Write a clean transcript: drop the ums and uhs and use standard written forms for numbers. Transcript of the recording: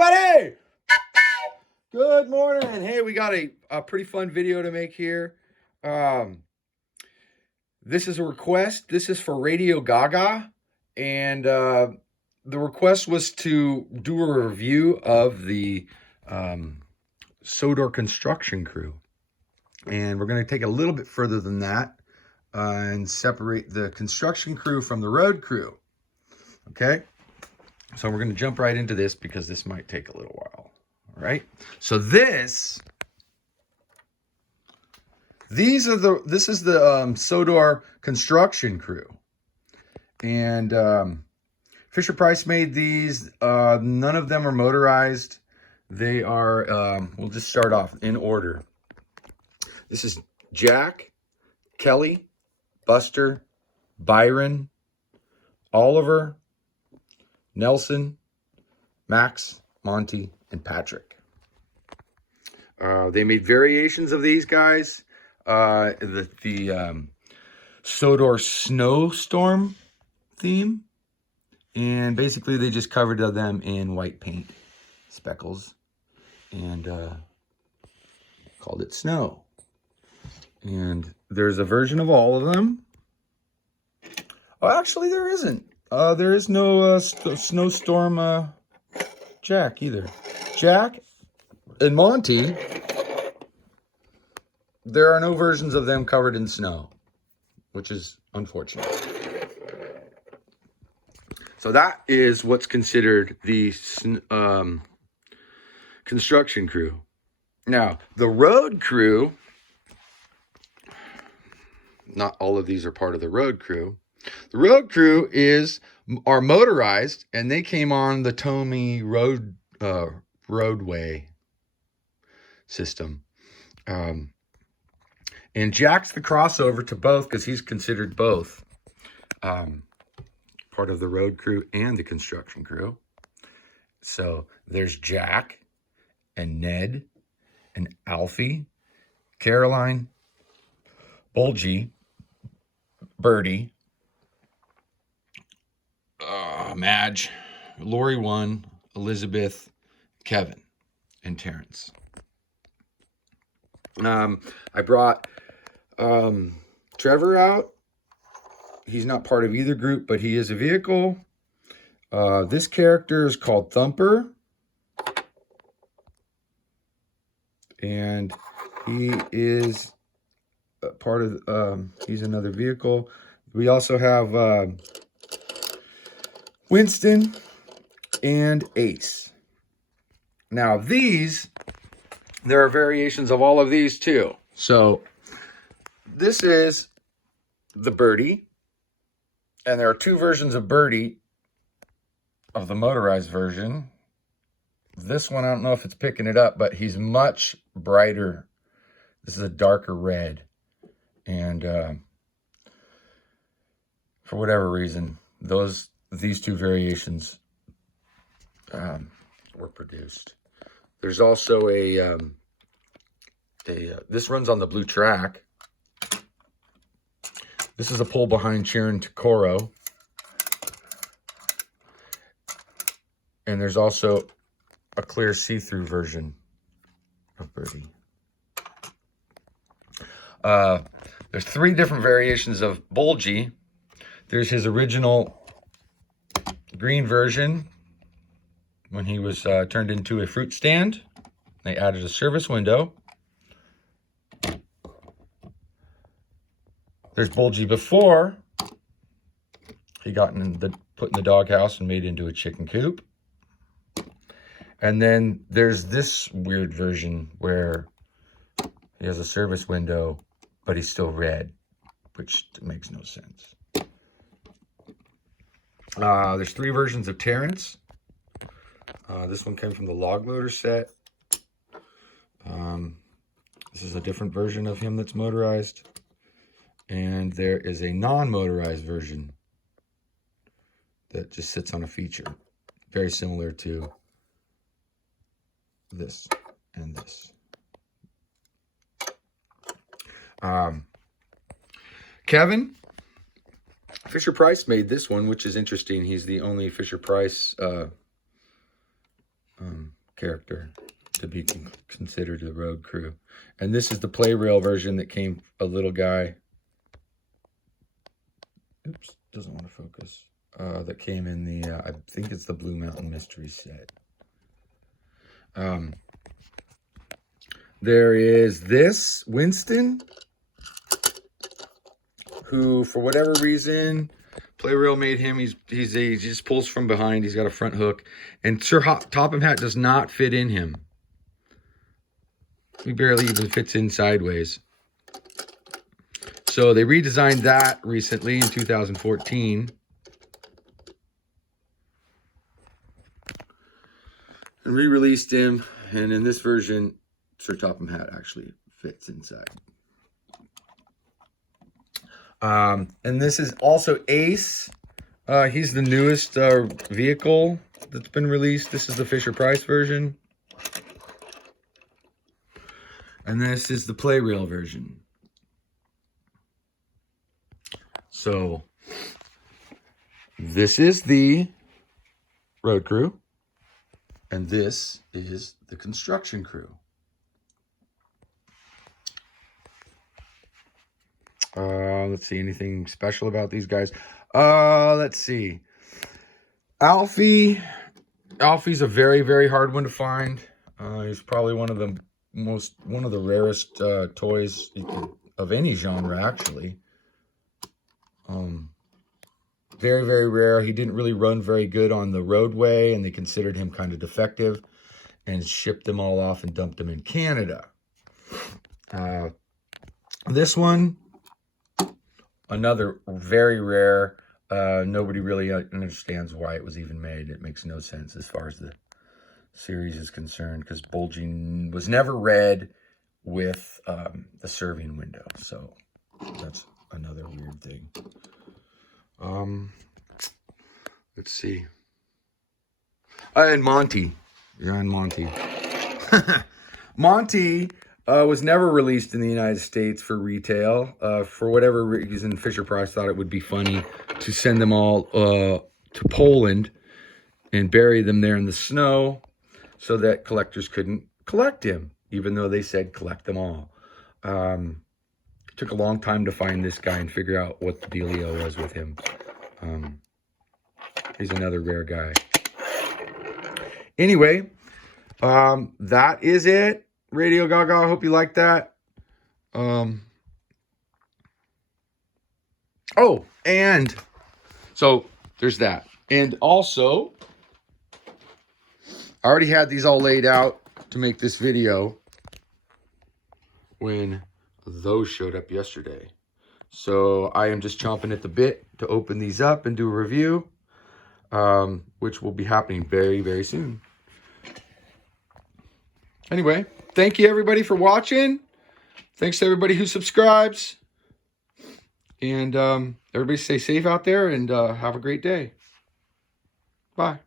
everybody! Good morning. Hey, we got a pretty fun video to make here. This is a request. This is for Radio Gaga. And the request was to do a review of the Sodor construction crew. And we're going to take a little bit further than that and separate the construction crew from the road crew. Okay? So we're going to jump right into this because this might take a little while. All right? So this is the Sodor construction crew. And FisherPrice made these. None of them are motorized. They are, we'll just start off in order. This is Jack, Kelly, Buster, Byron, Oliver, Nelson, Max, Monty, and Patrick. They made variations of these guys. The Sodor snowstorm theme. And basically they just covered them in white paint speckles and called it snow. And there's a version of all of them. Oh, actually there isn't. There is no snowstorm Jack either. Jack and Monty, there are no versions of them covered in snow, which is unfortunate. So that is what's considered the construction crew. Now, the road crew, not all of these are part of the road crew. The road crew are motorized, and they came on the Tommy roadway system. And Jack's the crossover to both because he's considered both part of the road crew and the construction crew. So there's Jack and Ned and Alfie, Caroline, Bulgy, Birdie, Madge, Lori 1, Elizabeth, Kevin, and Terrence. I brought Trevor out. He's not part of either group, but he is a vehicle. This character is called Thumper. And he is part of, he's another vehicle. We also have Winston and Ace. Now there are variations of all of these too. So this is the Birdie. And there are two versions of Birdie, of the motorized version. This one, I don't know if it's picking it up, but he's much brighter. This is a darker red. And for whatever reason, these two variations were produced. There's also this runs on the blue track. This is a pull behind Sharon Takoro. And there's also a clear see-through version of Birdie. There's three different variations of Bulgy. There's his original green version when he was turned into a fruit stand. They added a service window. There's Bulgy before he got put in the doghouse and made into a chicken coop. And then there's this weird version where he has a service window, but he's still red, which makes no sense. There's three versions of Terrence. This one came from the log loader set. This is a different version of him that's motorized. And there is a non-motorized version that just sits on a feature. Very similar to this and this. Kevin, FisherPrice made this one, which is interesting. He's the only FisherPrice character to be considered the road crew. And this is the play rail version that came, a little guy. Oops, doesn't want to focus. That came in the, I think it's the Blue Mountain Mystery set. There is this Winston, who for whatever reason, play rail made him. He just pulls from behind. He's got a front hook, and Sir Topham Hatt does not fit in him. He barely even fits in sideways. So they redesigned that recently in 2014. And re-released him. And in this version, Sir Topham Hatt actually fits inside. And this is also Ace. He's the newest vehicle that's been released. This is the FisherPrice version. And this is the play rail version. So this is the road crew, and this is the construction crew. Let's see, anything special about these guys? Let's see. Alfie's a very, very hard one to find. He's probably one of the rarest toys of any genre, actually. Very, very rare. He didn't really run very good on the roadway, and they considered him kind of defective and shipped them all off and dumped them in Canada. This one, another very rare. Nobody really understands why it was even made. It makes no sense as far as the series is concerned, because bulging was never read with the serving window. So that's another weird thing. Let's see. And Monty. You're on Monty. Monty was never released in the United States for retail. For whatever reason, FisherPrice thought it would be funny to send them all to Poland and bury them there in the snow so that collectors couldn't collect him, even though they said collect them all. Took a long time to find this guy and figure out what the dealio was with him. He's another rare guy. Anyway, that is it. Radio Gaga, I hope you like that. Oh, and so there's that. And also, I already had these all laid out to make this video when those showed up yesterday. So I am just chomping at the bit to open these up and do a review, which will be happening very, very soon. Anyway, thank you everybody for watching. Thanks to everybody who subscribes. And everybody stay safe out there and have a great day. Bye.